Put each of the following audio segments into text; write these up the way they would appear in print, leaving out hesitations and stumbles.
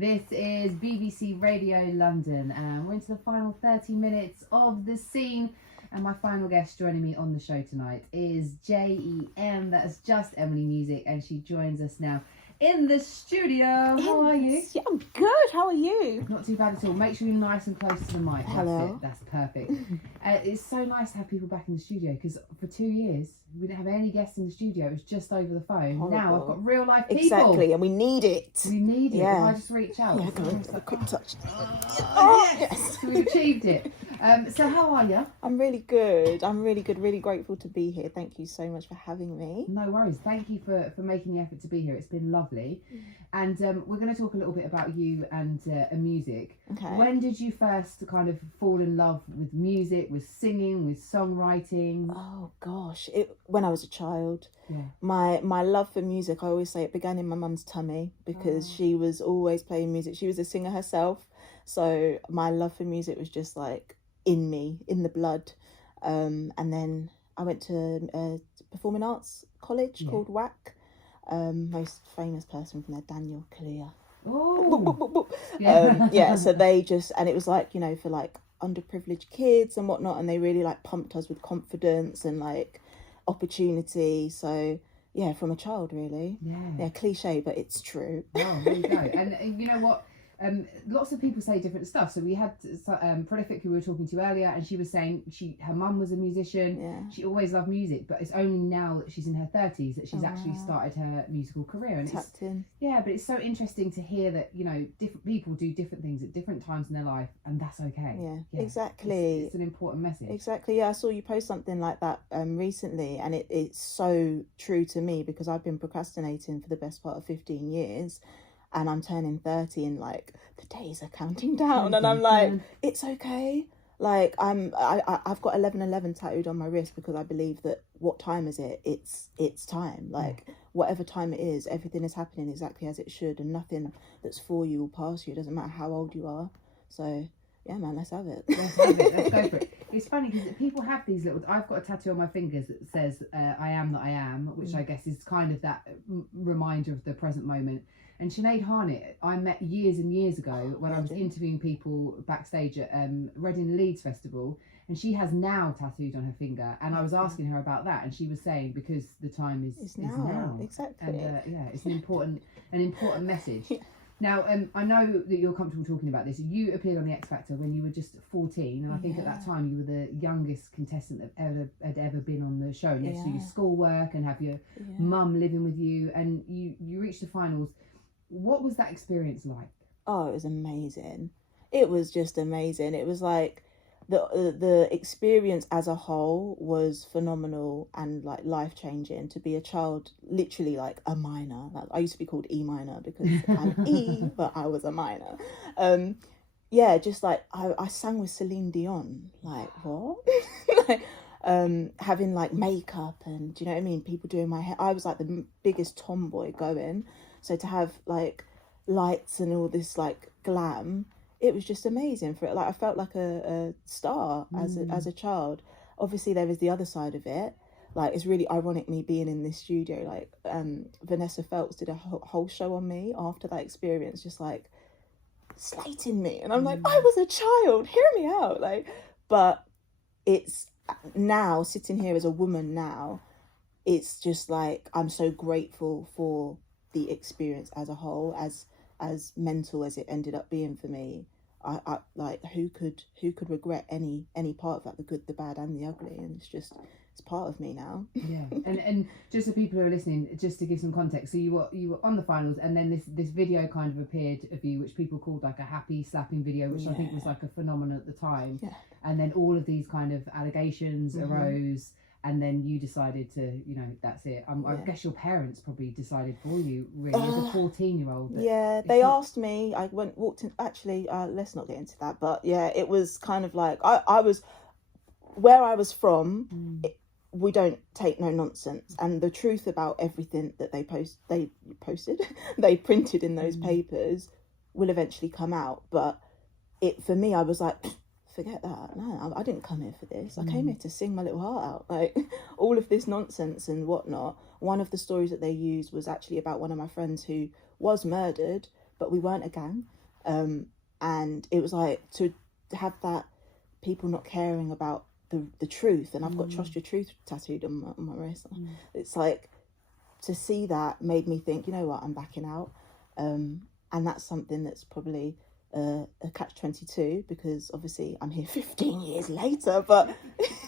This is BBC Radio London, and we're into the final 30 minutes of the scene. And my final guest joining me on the show tonight is J.E.M. That's Just Emily Music, and she joins us now in the studio. How are you? Yeah, I'm good. How are you? Not too bad at all. Make sure you're nice and close to the mic. Hello. That's perfect. It's so nice to have people back in the studio, because for 2 years we didn't have any guests in the studio. It was just over the phone. Horrible. Now I've got real life people. Exactly, and we need it. We need it. Yeah. If I just reach out. Yeah, It's a like, quick touch. yes. So we've achieved it. So how are you? I'm really good. I'm really good. Really grateful to be here. Thank you so much for having me. No worries. Thank you for making the effort to be here. It's been lovely. And we're going to talk a little bit about you and music. Okay. When did you first kind of fall in love with music, with singing, with songwriting? Oh gosh, when I was a child. Yeah. My love for music, I always say it began in my mum's tummy, because she was always playing music. She was a singer herself, so my love for music was just like in me, in the blood. And then I went to a performing arts college called WAC. Most famous person from there, Daniel Claira. Oh. Yeah, so they just, and it was like, you know, for like underprivileged kids and whatnot, and they really like pumped us with confidence and like opportunity. So yeah, from a child, really. Yeah, cliche, but it's true. Oh, there you go. And you know what? Lots of people say different stuff. So we had Prolific, who we were talking to earlier, and she was saying her mum was a musician. Yeah. She always loved music, but it's only now that she's in her 30s that she's actually started her musical career. And Tapped in. Yeah, but it's so interesting to hear that, you know, different people do different things at different times in their life, and that's okay. Yeah, exactly. It's an important message. Exactly. Yeah, I saw you post something like that recently, and it's so true to me, because I've been procrastinating for the best part of 15 years. And I'm turning 30, and like the days are counting down, and I'm like, it's okay. Like I've got 11:11 tattooed on my wrist, because I believe that what time is it? It's time. Like whatever time it is, everything is happening exactly as it should, and nothing that's for you will pass you. It doesn't matter how old you are. So yeah, man, let's have it. Let's have it. Let's go for it. It's funny because people have these little. I've got a tattoo on my fingers that says "I am that I am," which I guess is kind of that reminder of the present moment. And Sinead Harnett, I met years and years ago when I was interviewing people backstage at Reading Leeds Festival, and she has now tattooed on her finger. And I was asking her about that, and she was saying because the time is now. Exactly. And yeah, it's an important message. Yeah. Now, I know that you're comfortable talking about this. You appeared on the X Factor when you were just 14, and I think at that time you were the youngest contestant that had ever been on the show. You had to do your schoolwork and have your mum living with you, and you reached the finals. What was that experience like? Oh, it was amazing. It was just amazing. It was like the experience as a whole was phenomenal and like life-changing. To be a child, literally like a minor. Like, I used to be called E minor because I'm E, but I was a minor. Yeah, just like I sang with Celine Dion. Like what? Like, having like makeup, and do you know what I mean? People doing my hair. I was like the biggest tomboy going. So to have like lights and all this like glam, it was just amazing for it. Like I felt like a star as a child. Obviously there is the other side of it. Like it's really ironic me being in this studio. Like Vanessa Feltz did a whole show on me after that experience, just like slating me, and I'm like, I was a child, hear me out. Like, but it's now sitting here as a woman now, it's just like I'm so grateful for the experience as a whole, as mental as it ended up being for me. I like who could regret any part of that, the good, the bad, and the ugly, and it's part of me now. Yeah. And just so people who are listening, just to give some context, so you were on the finals, and then this video kind of appeared of you, which people called like a happy slapping video, which I think was like a phenomenon at the time. Yeah. And then all of these kind of allegations arose. And then you decided to, you know, that's it. I guess your parents probably decided for you, really, as a 14-year-old. Yeah, they asked me. I walked in. Actually, let's not get into that. But yeah, it was kind of like I was where I was from. We don't take no nonsense, and the truth about everything that they printed in those papers will eventually come out. But for me, I was like, forget that. No, I didn't come here for this. I came here to sing my little heart out. Like all of this nonsense and whatnot. One of the stories that they used was actually about one of my friends who was murdered but we weren't a gang. And it was like to have that people not caring about the truth, and I've got trust your truth tattooed on my wrist. It's like, to see that made me think, you know what, I'm backing out. And that's something that's probably a catch-22, because obviously I'm here 15 years later, but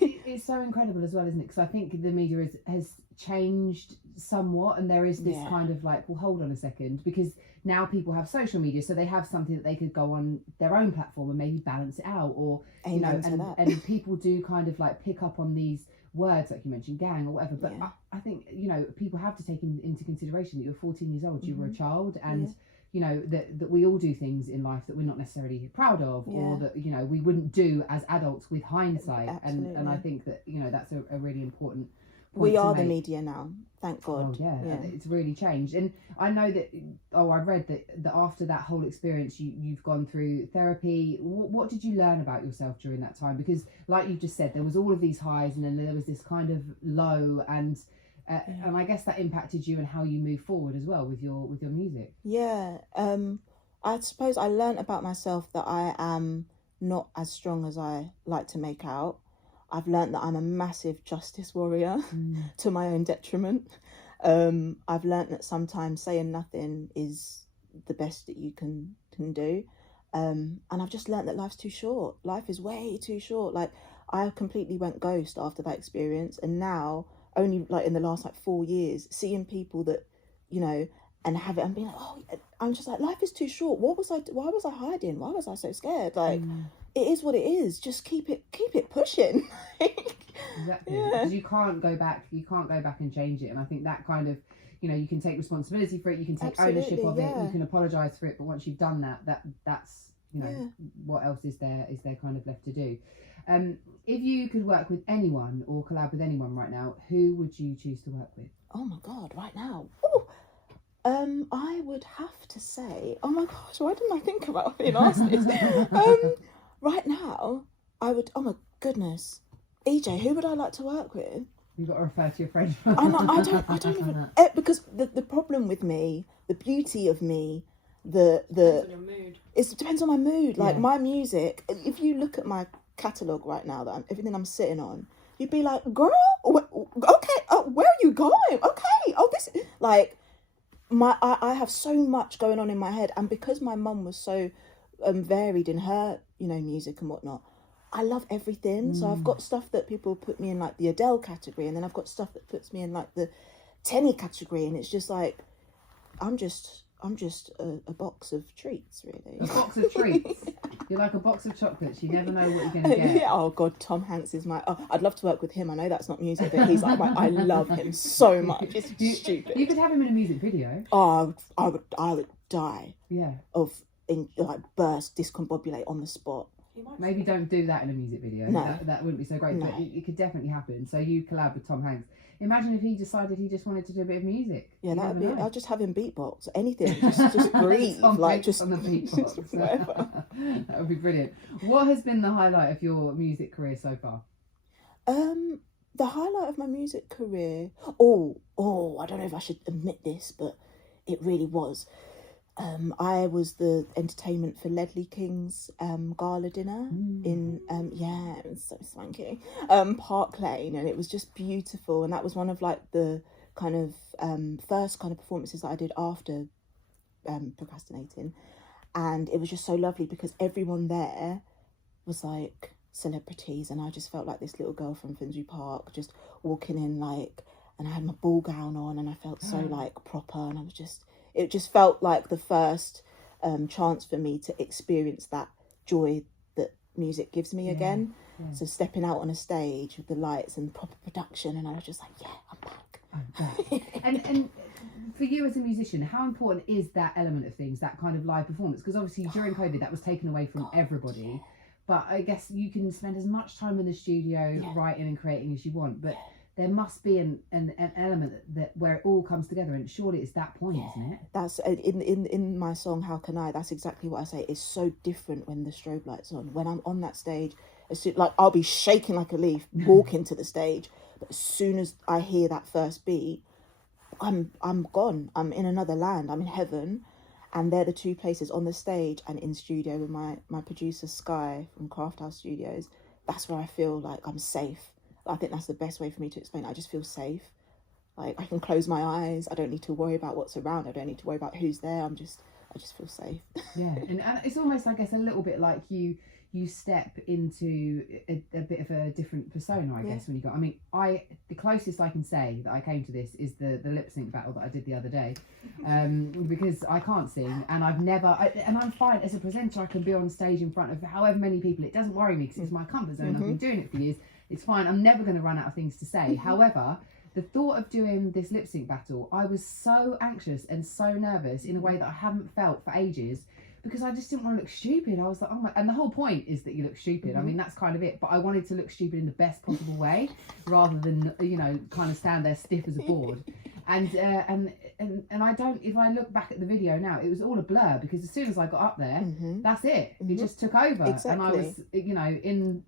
it's so incredible as well, isn't it? Because I think the media has changed somewhat, and there is this kind of like, well, hold on a second, because now people have social media, so they have something that they could go on their own platform and maybe balance it out, or you know, and people do kind of like pick up on these words, like you mentioned, gang or whatever. But I think, you know, people have to take into consideration that you're 14 years old, you were a child, and you know, that we all do things in life that we're not necessarily proud of, or that, you know, we wouldn't do as adults with hindsight. And I think that, you know, that's a really important point we are to the make. media now, thank God. It's really changed. And I know that, I read that after that whole experience, you've gone through therapy. What did you learn about yourself during that time? Because like you just said, there was all of these highs, and then there was this kind of low, and I guess that impacted you and how you move forward as well with your music. I suppose I learned about myself that I am not as strong as I like to make out. I've learned that I'm a massive justice warrior to my own detriment. I've learned that sometimes saying nothing is the best that you can do. And I've just learned that life's too short. Life is way too short. Like, I completely went ghost after that experience, and now, only like in the last like 4 years, seeing people that, you know, and have it and being like, oh, I'm just like, life is too short. Why was I hiding? Why was I so scared? Like, it is what it is. Just keep it pushing. Exactly. Because you can't go back and change it. And I think that kind of, you know, you can take responsibility for it, you can take ownership of it, you can apologise for it, but once you've done that's you know, what else is there kind of left to do. If you could work with anyone or collab with anyone right now, who would you choose to work with? Oh my God, right now. Ooh. I would have to say, oh my gosh, why didn't I think about being asked this? Right now, I would, oh my goodness, EJ, who would I like to work with? You've got to refer to your friend. I don't even, because the problem with me, the beauty of me, depends on your mood. It depends on my mood. Like, my music, if you look at my catalogue right now, everything I'm sitting on, you'd be like, girl, okay, where are you going? Okay, this, like, I have so much going on in my head, and because my mum was so varied in her, you know, music and whatnot, I love everything. So I've got stuff that people put me in like the Adele category, and then I've got stuff that puts me in like the Tenny category, and it's just like I'm just a box of treats, really. A box of treats. You're like a box of chocolates. You never know what you're going to get. Yeah. Oh God, Tom Hanks is my. Oh, I'd love to work with him. I know that's not music, but he's like I love him so much. It's stupid. You could have him in a music video. Oh, I would die. Yeah. Like burst, discombobulate on the spot. Maybe don't do that in a music video. No. That wouldn't be so great, but it could definitely happen. So you collab with Tom Hanks. Imagine if he decided he just wanted to do a bit of music. Yeah, that'd be. I'll just have him beatbox, anything. Just breathe, like just on the beatbox. Whatever. That would be brilliant. What has been the highlight of your music career so far? The highlight of my music career. Oh, I don't know if I should admit this, but it really was. I was the entertainment for Ledley King's gala dinner in it was so swanky, Park Lane, and it was just beautiful, and that was one of like the kind of first kind of performances that I did after procrastinating, and it was just so lovely because everyone there was like celebrities, and I just felt like this little girl from Finsbury Park just walking in, like, and I had my ball gown on, and I felt so like proper, and it just felt like the first chance for me to experience that joy that music gives me again. Yeah. So stepping out on a stage with the lights and proper production, and I was just like, yeah, I'm back. And for you as a musician, how important is that element of things, that kind of live performance? Because obviously during COVID that was taken away from everybody. Yeah. But I guess you can spend as much time in the studio writing and creating as you want, but there must be an element that where it all comes together, and surely it's that point, isn't it? That's in my song How Can I, that's exactly what I say. It's so different when the strobe light's on. When I'm on that stage, like I'll be shaking like a leaf walking to the stage, but as soon as I hear that first beat, I'm gone. I'm in another land. I'm in heaven. And they're the two places, on the stage and in studio with my producer Sky from Craft House Studios. That's where I feel like I'm safe. I think that's the best way for me to explain it. I just feel safe. Like, I can close my eyes. I don't need to worry about what's around. I don't need to worry about who's there. I just feel safe. Yeah, and it's almost, I guess, a little bit like you step into a bit of a different persona, I guess, when you go. I mean, the closest I can say that I came to this is the lip sync battle that I did the other day, because I can't sing, and and I'm fine as a presenter. I can be on stage in front of however many people. It doesn't worry me because it's my comfort zone. I've been doing it for years. It's fine. I'm never going to run out of things to say. However, the thought of doing this lip sync battle, I was so anxious and so nervous in a way that I haven't felt for ages, because I just didn't want to look stupid. I was like, oh my, and the whole point is that you look stupid. I mean, that's kind of it. But I wanted to look stupid in the best possible way, rather than, you know, kind of stand there stiff as a board. And I don't, if I look back at the video now, it was all a blur, because as soon as I got up there, that's it. It just took over. Exactly. And I was, you know, in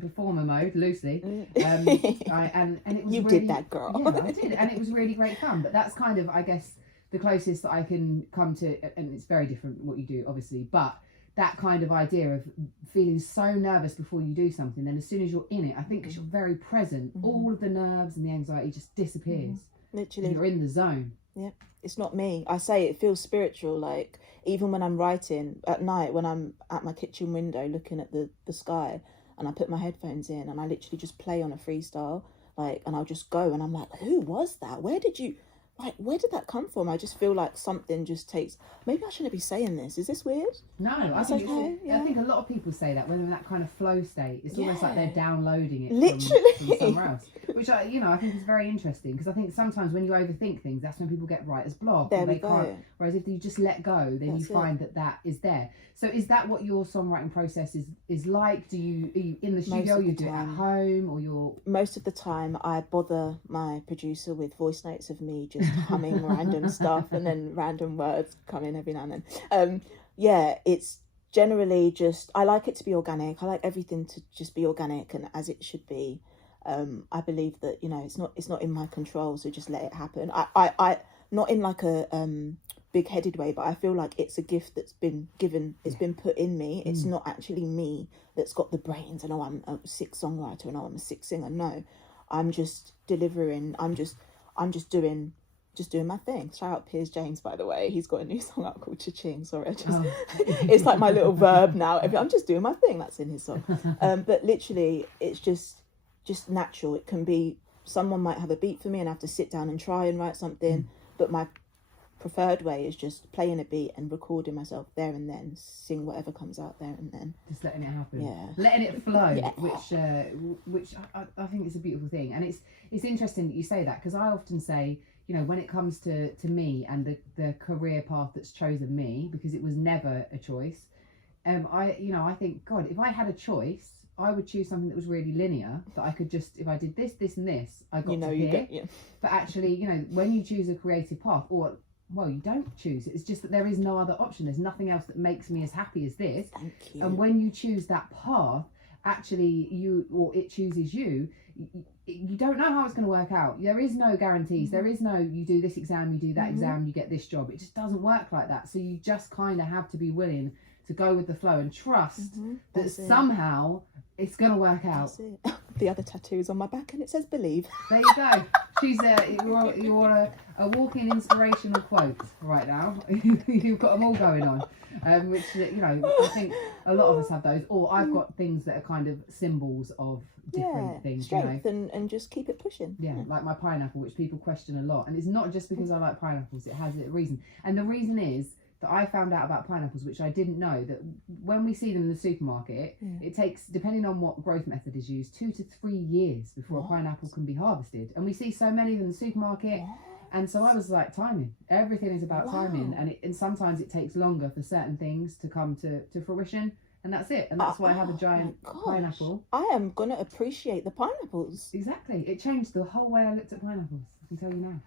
performer mode, loosely. And it was you really, did that, girl. Yeah, I did. And it was really great fun. But that's kind of, I guess, the closest that I can come to, and it's very different what you do, obviously, but that kind of idea of feeling so nervous before you do something, then as soon as you're in it, I think because you're very present, all of the nerves and the anxiety just disappears. Literally. And you're in the zone. Yeah, it's not me. I say it feels spiritual. Like, even when I'm writing at night, when I'm at my kitchen window looking at the sky, and I put my headphones in and I literally just play on a freestyle, like, and I'll just go, and I'm like, who was that? Where did that come from? I just feel like something just takes. Maybe I shouldn't be saying this. Is this weird? No, I think I think a lot of people say that when they're in that kind of flow state, it's almost like they're downloading it from somewhere else, which I think is very interesting, because I think sometimes when you overthink things, that's when people get writer's block. There we go. Whereas if you just let go, then you find that is there. So is that what your songwriting process is like? Are you in the studio? You do it at home, or you're? Most of the time, I bother my producer with voice notes of me just humming random stuff, and then random words come in every now and then. Yeah, it's generally just, I like it to be organic. I like everything to just be organic and as it should be. I believe that, you know, it's not in my control, so just let it happen. I not in like a big-headed way, but I feel like it's a gift that's been given. It's been put in me. It's not actually me that's got the brains and, oh, I'm a sick songwriter and, oh, I'm a sick singer. No, I'm just delivering. I'm just doing my thing. Shout out Piers James, by the way. He's got a new song out called Cha-Ching. Sorry, it's like my little verb now. I'm just doing my thing. That's in his song. But literally, it's just natural. It can be, someone might have a beat for me and I have to sit down and try and write something, but my preferred way is just playing a beat and recording myself there and then, sing whatever comes out there and then, just letting it happen, letting it flow. Which I think is a beautiful thing. And it's interesting that you say that, because I often say, you know, when it comes to me and the career path that's chosen me, because it was never a choice, I think, God, if I had a choice, I would choose something that was really linear, that I could just, if I did this and this, I got to here. But actually, you know, when you choose a creative path, or, well, you don't choose it. It's just that there is no other option. There's nothing else that makes me as happy as this. Thank you. And when you choose that path, actually it chooses you. You don't know how it's going to work out. There is no guarantees. There is no, you do this exam, you do that exam, you get this job. It just doesn't work like that. So you just kind of have to be willing to go with the flow and trust that somehow it's going to work out. The other tattoo is on my back and it says believe. There you go. She's you're a walking inspirational quote right now. You've got them all going on, which, you know, I think a lot of us have those. Or I've got things that are kind of symbols of different things. Strength, you know? and just keep it pushing. Yeah, like my pineapple, which people question a lot, and it's not just because I like pineapples. It has a reason, and the reason is that I found out about pineapples, which I didn't know, that when we see them in the supermarket, it takes, depending on what growth method is used, 2 to 3 years before a pineapple can be harvested. And we see so many of them in the supermarket. And so I was like, timing. Everything is about timing. And sometimes it takes longer for certain things to come to fruition. And that's it. And that's why I have a giant pineapple. I am going to appreciate the pineapples. Exactly. It changed the whole way I looked at pineapples. I can tell you now.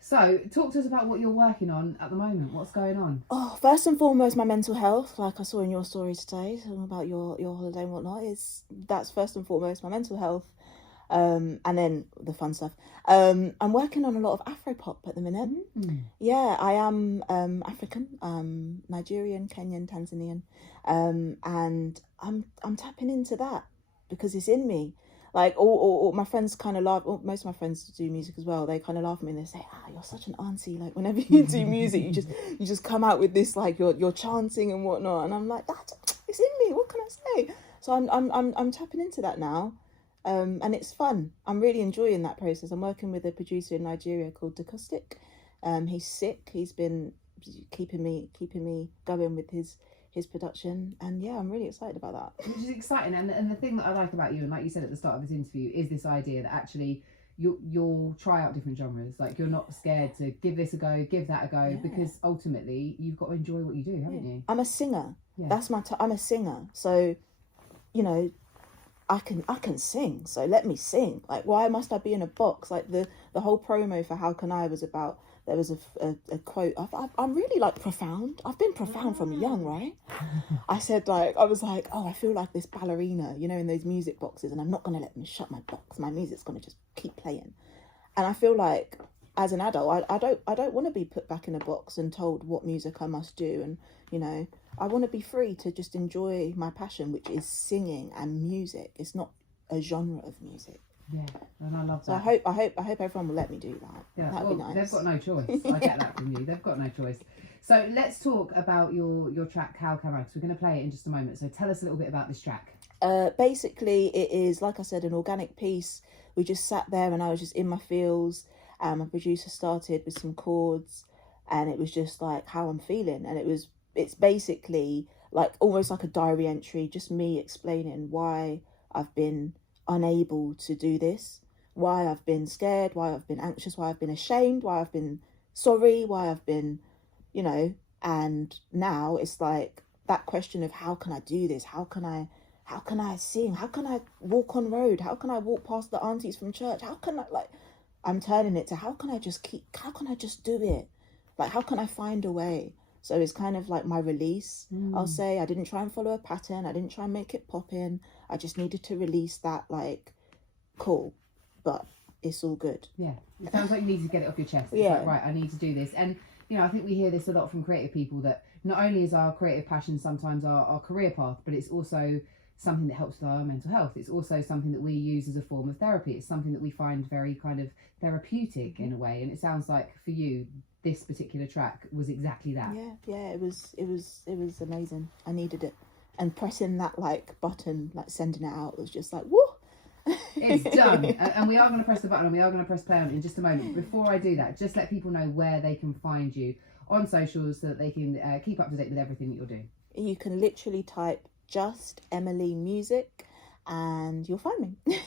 So, talk to us about what you're working on at the moment. What's going on? Oh, first and foremost, my mental health. Like I saw in your story today, talking about your holiday and whatnot. That's first and foremost my mental health. And then the fun stuff. I'm working on a lot of Afro-pop at the minute. Yeah, I am African, Nigerian, Kenyan, Tanzanian, and I'm tapping into that because it's in me. Like all my friends kind of laugh. Most of my friends do music as well. They kind of laugh at me and they say, "You're such an auntie. Like whenever you do music, you just come out with this like you're chanting and whatnot." And I'm like, it's in me. What can I say? So I'm tapping into that now. And it's fun. I'm really enjoying that process. I'm working with a producer in Nigeria called Acoustic. He's sick. He's been keeping me going with his production, and yeah, I'm really excited about that. Which is exciting, and the thing that I like about you, and like you said at the start of this interview, is this idea that actually you'll try out different genres. Like you're not scared to give this a go, give that a go, because ultimately you've got to enjoy what you do, haven't you? I'm a singer. Yeah. That's I'm a singer. So, you know, I can sing, so let me sing. Like, why must I be in a box? Like the whole promo for How Can I was about, there was a quote. I'm really like profound. I've been profound from young, right? I said I was like, oh, I feel like this ballerina, you know, in those music boxes, and I'm not gonna let them shut my box. My music's gonna just keep playing. And I feel like as an adult, I don't want to be put back in a box and told what music I must do. And you know, I want to be free to just enjoy my passion, which is singing and music. It's not a genre of music. Yeah, and I love that. So I hope everyone will let me do that. Yeah, that'd be nice. They've got no choice. I get that from you. They've got no choice. So let's talk about your track Calcarex. We're going to play it in just a moment. So tell us a little bit about this track. Basically, it is, like I said, an organic piece. We just sat there and I was just in my feels. My producer started with some chords, and it was just like how I'm feeling. And it's basically like almost like a diary entry, just me explaining why I've been unable to do this, why I've been scared, why I've been anxious, why I've been ashamed, why I've been sorry, why I've been, you know. And now it's like that question of how can I do this? How can I sing? How can I walk on road? How can I walk past the aunties from church? How can I, like, I'm turning it to how can I just do it? Like, how can I find a way? So it's kind of like my release. I'll say I didn't try and follow a pattern. I didn't try and make it pop in. I just needed to release that, like, cool, but it's all good. Yeah, it sounds like you need to get it off your chest. It's like, right, I need to do this. And, you know, I think we hear this a lot from creative people, that not only is our creative passion sometimes our career path, but it's also something that helps with our mental health. It's also something that we use as a form of therapy. It's something that we find very kind of therapeutic in a way. And it sounds like for you, this particular track was exactly that. Yeah, it was amazing. I needed it, and pressing that like button, like sending it out, was just like woo. It's done. And we are going to press the button, and we are going to press play on it in just a moment. Before I do that, just let people know where they can find you on socials, so that they can keep up to date with everything that you're doing. You can literally type just Emily Music and you'll find me.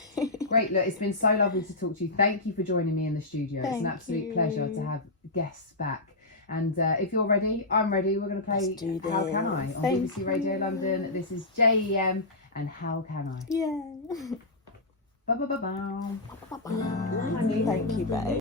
Great. Look, it's been so lovely to talk to you. Thank you for joining me in the studio. It's an absolute pleasure to have guests back. And if you're ready, I'm ready. We're going to play How Can I on BBC Radio London. This is J.E.M. and How Can I. Yeah. Ba ba ba ba. Thank you, babe.